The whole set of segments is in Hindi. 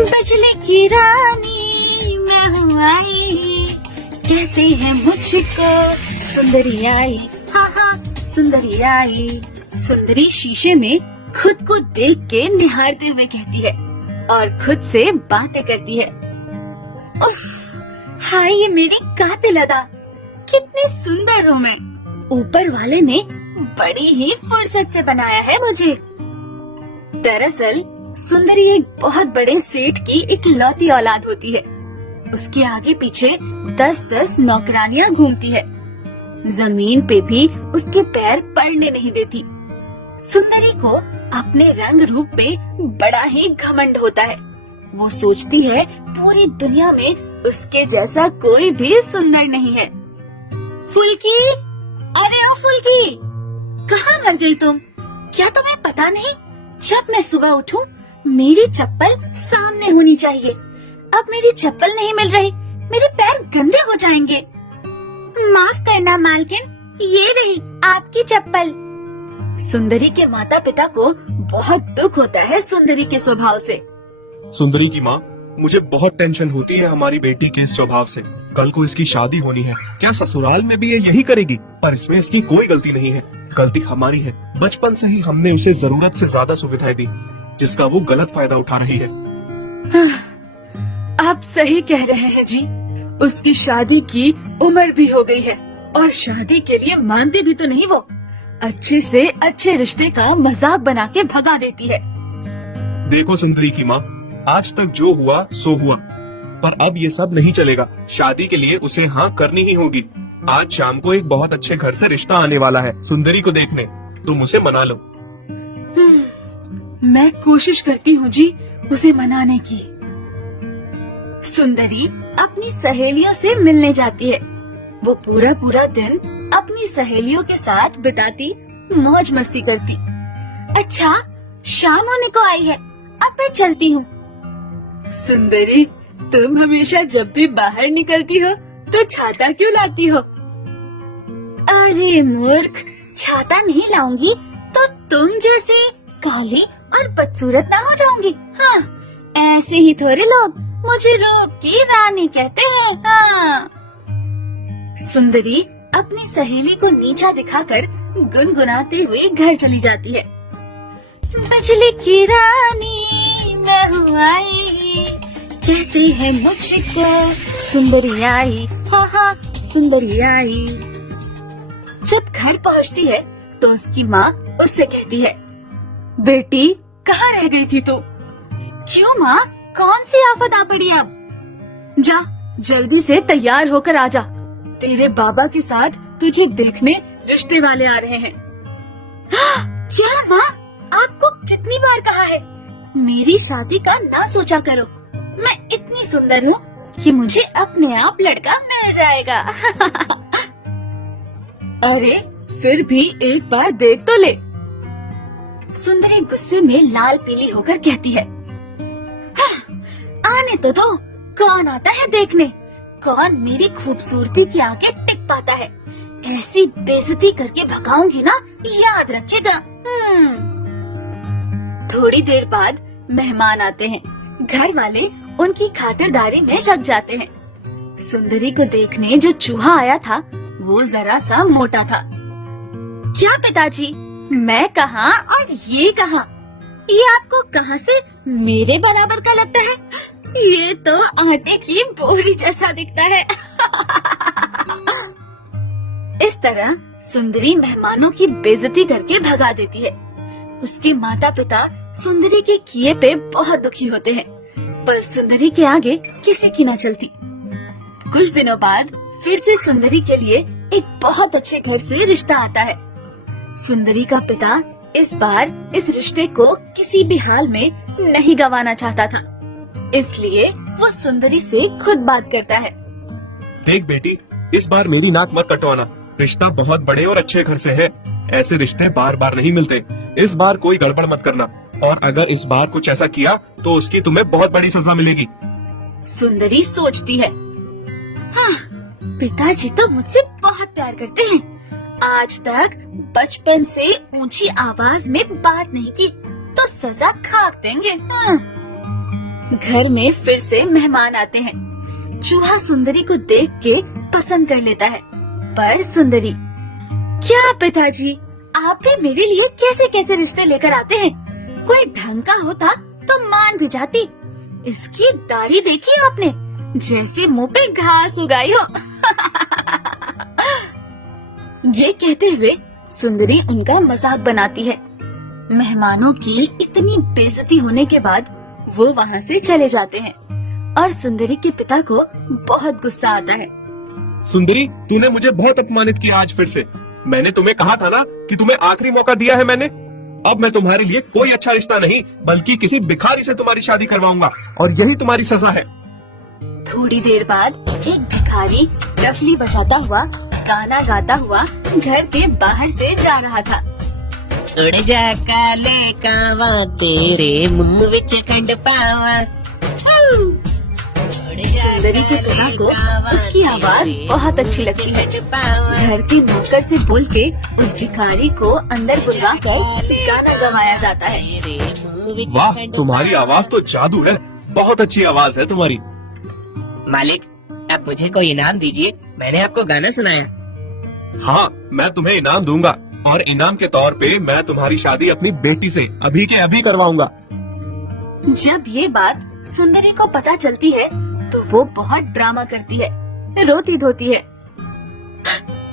बिजली की रानी मैं हूँ आई, कहते हैं मुझको सुंदरी आई। हाँ हाँ सुंदरी आई। सुंदरी शीशे में खुद को देख के निहारते हुए कहती है और खुद से बातें करती है। उफ, हाय ये मेरी कातिल अदा, कितनी सुंदर हूँ मैं। ऊपर वाले ने बड़ी ही फुर्सत से बनाया है मुझे। दरअसल सुंदरी एक बहुत बड़े सेठ की इकलौती औलाद होती है। उसके आगे पीछे 10-10 नौकरानियां घूमती है। जमीन पे भी उसके पैर पड़ने नहीं देती। सुंदरी को अपने रंग रूप पे बड़ा ही घमंड होता है। वो सोचती है पूरी दुनिया में उसके जैसा कोई भी सुंदर नहीं है। फुल्की, अरे ओ फुल्की, कहाँ मर गई तुम? क्या तुम्हें पता नहीं, जब मैं सुबह उठूं मेरी चप्पल सामने होनी चाहिए। अब मेरी चप्पल नहीं मिल रही, मेरे पैर गंदे हो जाएंगे। माफ करना मालकिन, ये रही आपकी चप्पल। सुंदरी के माता पिता को बहुत दुख होता है सुंदरी के स्वभाव से। सुंदरी की माँ, मुझे बहुत टेंशन होती है हमारी बेटी के इस स्वभाव से। कल को इसकी शादी होनी है, क्या ससुराल में भी ये यही करेगी? पर इसमें इसकी कोई गलती नहीं है, गलती हमारी है। बचपन से ही हमने उसे जरूरत से ज्यादा सुविधाएं दी, जिसका वो गलत फायदा उठा रही है। आप सही कह रहे हैं जी, उसकी शादी की उम्र भी हो गई है और शादी के लिए मानती भी तो नहीं वो। अच्छे से अच्छे रिश्ते का मजाक बना के भगा देती है। देखो सुंदरी की माँ, आज तक जो हुआ सो हुआ, पर अब ये सब नहीं चलेगा। शादी के लिए उसे हाँ करनी ही होगी। आज शाम को एक बहुत अच्छे घर से रिश्ता आने वाला है सुंदरी को देखने, तुम उसे मना लो। मैं कोशिश करती हूँ जी उसे मनाने की। सुंदरी अपनी सहेलियों से मिलने जाती है। वो पूरा पूरा दिन अपनी सहेलियों के साथ बिताती, मौज मस्ती करती। अच्छा, शाम होने को आई है, अब मैं चलती हूँ। सुंदरी, तुम हमेशा जब भी बाहर निकलती हो तो छाता क्यों लाती हो? अरे मूर्ख, छाता नहीं लाऊंगी तो तुम जैसे काली और बदसूरत ना हो जाऊंगी। हाँ, ऐसे ही थोड़े लोग मुझे रूप की रानी कहते हैं। हाँ। सुंदरी अपनी सहेली को नीचा दिखाकर गुनगुनाते हुए घर चली जाती है। बिजली की रानी मैं हूँ आई, कहते हैं मुझको सुंदरी आई। हाँ हाँ सुंदरी आई। जब घर पहुँचती है तो उसकी माँ उससे कहती है, बेटी कहाँ रह गई थी तू? क्यों माँ, कौन सी आफत आ पड़ी अब? जा जल्दी से तैयार होकर आ जा, तेरे बाबा के साथ तुझे देखने रिश्ते वाले आ रहे हैं। क्या माँ, आपको कितनी बार कहा है मेरी शादी का ना सोचा करो। मैं इतनी सुंदर हूँ कि मुझे अपने आप लड़का मिल जाएगा। अरे फिर भी एक बार देख तो ले। सुंदरी गुस्से में लाल पीली होकर कहती है, हाँ, आने तो दो, कौन आता है देखने? कौन मेरी खूबसूरती के आगे टिक पाता है? ऐसी बेइज्जती करके भगाऊंगी ना, याद रखेगा। थोड़ी देर बाद मेहमान आते हैं। घर वाले उनकी खातिरदारी में लग जाते हैं। सुंदरी को देखने जो चूहा आया था वो जरा सा मोटा था। क्या पिताजी, मैं कहाँ और ये कहाँ? ये आपको कहाँ से मेरे बराबर का लगता है? ये तो आटे की बोरी जैसा दिखता है। इस तरह सुंदरी मेहमानों की बेइज्जती करके भगा देती है। उसके माता पिता सुंदरी के किए पे बहुत दुखी होते हैं, पर सुंदरी के आगे किसी की न चलती। कुछ दिनों बाद फिर से सुंदरी के लिए एक बहुत अच्छे घर से रिश्ता आता है। सुंदरी का पिता इस बार इस रिश्ते को किसी भी हाल में नहीं गंवाना चाहता था, इसलिए वो सुंदरी से खुद बात करता है। देख बेटी, इस बार मेरी नाक मत कटवाना, रिश्ता बहुत बड़े और अच्छे घर से है। ऐसे रिश्ते बार बार नहीं मिलते। इस बार कोई गड़बड़ मत करना, और अगर इस बार कुछ ऐसा किया तो उसकी तुम्हें बहुत बड़ी सजा मिलेगी। सुंदरी सोचती है, हाँ, पिताजी तो मुझसे बहुत प्यार करते हैं। आज तक बचपन से ऊंची आवाज में बात नहीं की तो सजा खाक देंगे। घर में फिर से मेहमान आते हैं। चूहा सुंदरी को देख के पसंद कर लेता है। पर सुंदरी, क्या पिताजी, आप भी मेरे लिए कैसे कैसे रिश्ते लेकर आते हैं? कोई ढंग का होता तो मान भी जाती। इसकी दाढ़ी देखी आपने, जैसे मुंह पे घास उगाई हो। ये कहते हुए सुंदरी उनका मजाक बनाती है। मेहमानों की इतनी बेइज्जती होने के बाद वो वहाँ से चले जाते हैं और सुंदरी के पिता को बहुत गुस्सा आता है। सुंदरी, तूने मुझे बहुत अपमानित किया आज फिर से। मैंने तुम्हें कहा था ना कि तुम्हें आखिरी मौका दिया है मैंने। अब मैं तुम्हारे लिए कोई अच्छा रिश्ता नहीं बल्कि किसी भिखारी से तुम्हारी शादी करवाऊंगा और यही तुम्हारी सजा है। थोड़ी देर बाद एक भिखारी डफली बजाता हुआ गाना गाता हुआ घर के बाहर से जा रहा था। उड़ जा काले कावा तेरे मुंह विच खंड पावा। सुंदरी के पिता को उसकी आवाज बहुत अच्छी लगती है। घर के नौकर से बोल के उस भिखारी को अंदर बुलवा कर गाना गवाया जाता है। वाह, तुम्हारी आवाज तो जादू है। बहुत अच्छी आवाज है तुम्हारी। मालिक, अब मुझे कोई इनाम दीजिए, मैंने आपको गाना सुनाया। हाँ, मैं तुम्हें इनाम दूंगा और इनाम के तौर पे मैं तुम्हारी शादी अपनी बेटी से अभी के अभी करवाऊंगा। जब ये बात सुंदरी को पता चलती है तो वो बहुत ड्रामा करती है, रोती धोती है।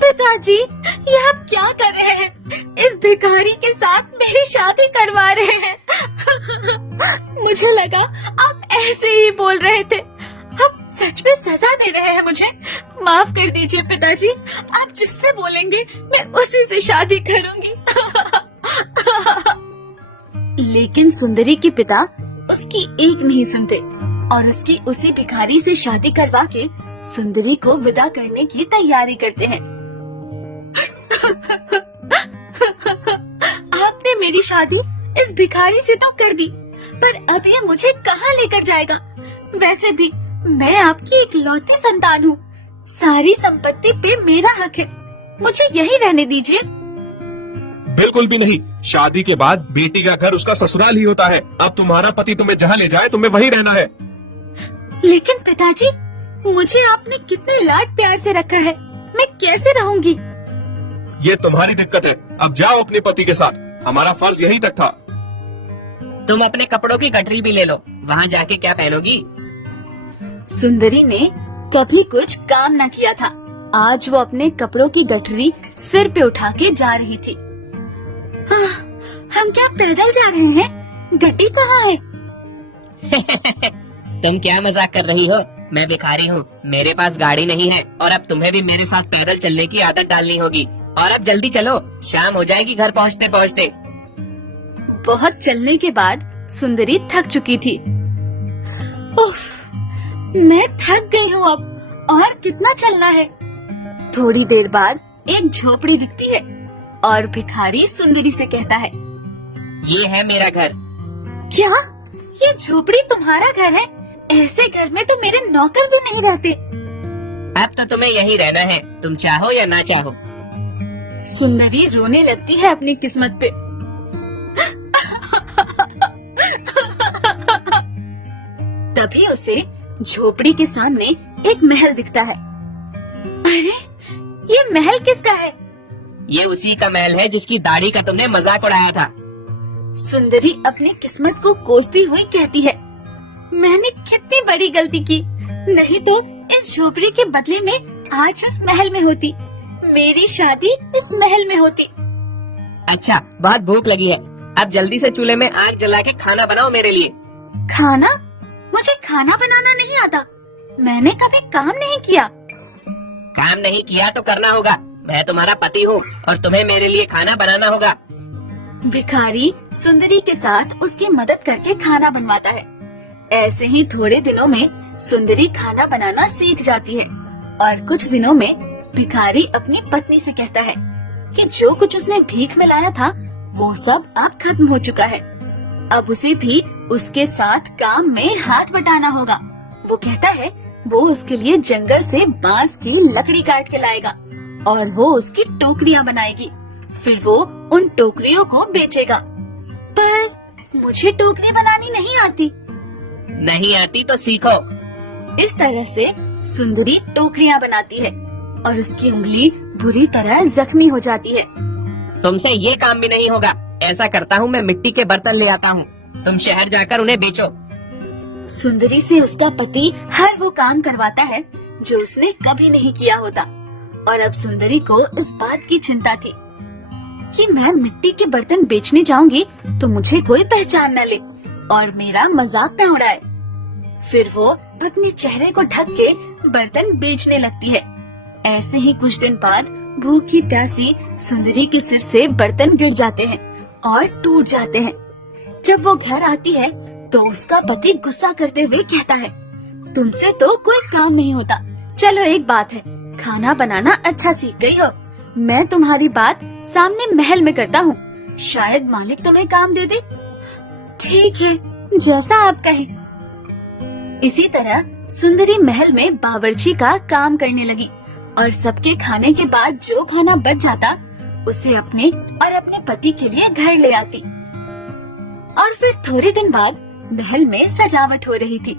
पिताजी, ये आप क्या कर रहे हैं? इस भिखारी के साथ मेरी शादी करवा रहे हैं। मुझे लगा आप ऐसे ही बोल रहे थे, अब सच में सजा दे रहे हैं मुझे। माफ कर दीजिए पिताजी, आप जिससे बोलेंगे मैं उसी से शादी करूंगी। लेकिन सुंदरी के पिता उसकी एक नहीं सुनते और उसकी उसी भिखारी से शादी करवा के सुंदरी को विदा करने की तैयारी करते हैं। आपने मेरी शादी इस भिखारी से तो कर दी, पर अब ये मुझे कहाँ लेकर जाएगा? वैसे भी मैं आपकी इकलौती संतान हूँ, सारी संपत्ति पे मेरा हक है, मुझे यही रहने दीजिए। बिल्कुल भी नहीं। शादी के बाद बेटी का घर उसका ससुराल ही होता है। अब तुम्हारा पति तुम्हें जहाँ ले जाए तुम्हें वहीं रहना है। लेकिन पिताजी, मुझे आपने कितने लाड प्यार से रखा है, मैं कैसे रहूंगी? ये तुम्हारी दिक्कत है। अब जाओ अपने पति के साथ, हमारा फर्ज यही तक था। तुम अपने कपड़ों की गठरी भी ले लो, वहाँ जाके क्या पहनोगी? सुंदरी ने कभी कुछ काम न किया था। आज वो अपने कपड़ों की गठरी सिर पे उठा के जा रही थी। हाँ, हम क्या पैदल जा रहे हैं? गड्डी कहाँ है? तुम क्या मजाक कर रही हो? मैं भिखारी हूँ, मेरे पास गाड़ी नहीं है और अब तुम्हें भी मेरे साथ पैदल चलने की आदत डालनी होगी। और अब जल्दी चलो, शाम हो जाएगी घर पहुँचते पहुँचते। बहुत चलने के बाद सुंदरी थक चुकी थी। उफ, मैं थक गई हूँ अब, और कितना चलना है? थोड़ी देर बाद एक झोपड़ी दिखती है और भिखारी सुंदरी से कहता है, ये है मेरा घर। क्या ये झोपड़ी तुम्हारा घर है? ऐसे घर में तो मेरे नौकर भी नहीं रहते। अब तो तुम्हें यही रहना है, तुम चाहो या ना चाहो। सुंदरी रोने लगती है अपनी किस्मत पे। तभी उसे झोपड़ी के सामने एक महल दिखता है। अरे, ये महल किसका है? ये उसी का महल है जिसकी दाढ़ी का तुमने मजाक उड़ाया था। सुंदरी अपनी किस्मत को कोसती हुई कहती है, मैंने कितनी बड़ी गलती की, नहीं तो इस झोपड़ी के बदले में आज इस महल में होती, मेरी शादी इस महल में होती। अच्छा, बहुत भूख लगी है, अब जल्दी से चूल्हे में आग जला के खाना बनाओ मेरे लिए। खाना? मुझे खाना बनाना नहीं आता, मैंने कभी काम नहीं किया। काम नहीं किया तो करना होगा, मैं तुम्हारा पति हूँ और तुम्हें मेरे लिए खाना बनाना होगा। भिखारी सुंदरी के साथ उसकी मदद करके खाना बनवाता है। ऐसे ही थोड़े दिनों में सुंदरी खाना बनाना सीख जाती है और कुछ दिनों में भिखारी अपनी पत्नी से कहता है कि जो कुछ उसने भीख में लाया था वो सब अब खत्म हो चुका है, अब उसे भी उसके साथ काम में हाथ बटाना होगा। वो कहता है वो उसके लिए जंगल से बांस की लकड़ी काट के लाएगा और वो उसकी टोकरियां बनाएगी, फिर वो उन टोकरियों को बेचेगा। पर मुझे टोकरी बनानी नहीं आती। नहीं आती तो सीखो। इस तरह से सुंदरी टोकरियां बनाती है और उसकी उंगली बुरी तरह जख्मी हो जाती है। तुमसे ये काम भी नहीं होगा। ऐसा करता हूँ, मैं मिट्टी के बर्तन ले आता हूँ, तुम शहर जाकर उन्हें बेचो। सुंदरी से उसका पति हर वो काम करवाता है जो उसने कभी नहीं किया होता और अब सुंदरी को इस बात की चिंता थी कि मैं मिट्टी के बर्तन बेचने जाऊंगी तो मुझे कोई पहचान न ले और मेरा मजाक न उड़ाए। फिर वो अपने चेहरे को ढक के बर्तन बेचने लगती है। ऐसे ही कुछ दिन बाद भूखी प्यासी सुंदरी के सिर से बर्तन गिर जाते हैं और टूट जाते हैं। जब वो घर आती है तो उसका पति गुस्सा करते हुए कहता है, तुमसे तो कोई काम नहीं होता। चलो एक बात है, खाना बनाना अच्छा सीख गई हो। मैं तुम्हारी बात सामने महल में करता हूँ, शायद मालिक तुम्हें काम दे दे। ठीक है, जैसा आप कहें। इसी तरह सुंदरी महल में बावर्ची का काम करने लगी और सबके खाने के बाद जो खाना बच जाता उसे अपने और अपने पति के लिए घर ले आती। और फिर थोड़े दिन बाद महल में सजावट हो रही थी।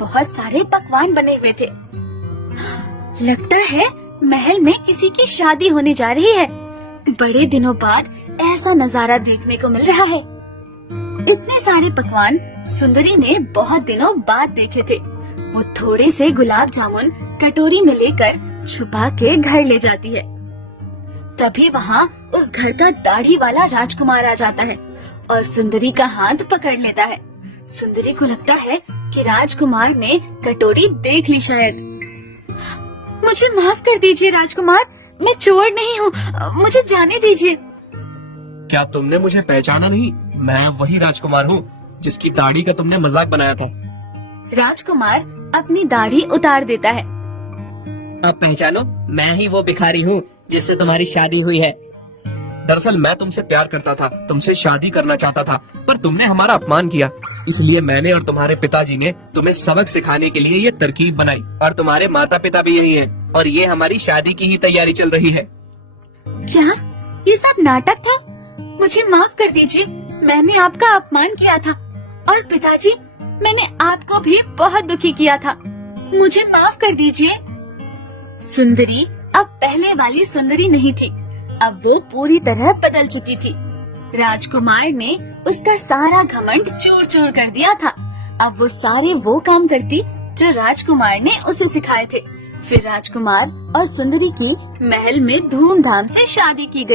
बहुत सारे पकवान बने हुए थे। लगता है महल में किसी की शादी होने जा रही है। बड़े दिनों बाद ऐसा नजारा देखने को मिल रहा है। इतने सारे पकवान सुंदरी ने बहुत दिनों बाद देखे थे। वो थोड़े से गुलाब जामुन कटोरी में लेकर छुपा के घर ले जाती है। तभी वहाँ उस घर का दाढ़ी वाला राजकुमार आ जाता है और सुंदरी का हाथ पकड़ लेता है। सुंदरी को लगता है कि राजकुमार ने कटोरी देख ली शायद। मुझे माफ कर दीजिए राजकुमार, मैं चोर नहीं हूँ, मुझे जाने दीजिए। क्या तुमने मुझे पहचाना नहीं? मैं वही राजकुमार हूँ जिसकी दाढ़ी का तुमने मजाक बनाया था। राजकुमार अपनी दाढ़ी उतार देता है। अब पहचानो, मैं ही वो भिखारी हूँ जिससे तुम्हारी शादी हुई है। दरअसल मैं तुमसे प्यार करता था, तुमसे शादी करना चाहता था, पर तुमने हमारा अपमान किया। इसलिए मैंने और तुम्हारे पिताजी ने तुम्हें सबक सिखाने के लिए ये तरकीब बनाई। और तुम्हारे माता पिता भी यही हैं, और ये हमारी शादी की ही तैयारी चल रही है। क्या ये सब नाटक था? मुझे माफ कर दीजिए, मैंने आपका अपमान किया था। और पिताजी, मैंने आपको भी बहुत दुखी किया था, मुझे माफ कर दीजिए। सुंदरी अब पहले वाली सुंदरी नहीं थी, अब वो पूरी तरह बदल चुकी थी। राजकुमार ने उसका सारा घमंड चूर चूर कर दिया था। अब वो सारे वो काम करती जो राजकुमार ने उसे सिखाए थे। फिर राजकुमार और सुंदरी की महल में धूमधाम से शादी की गई।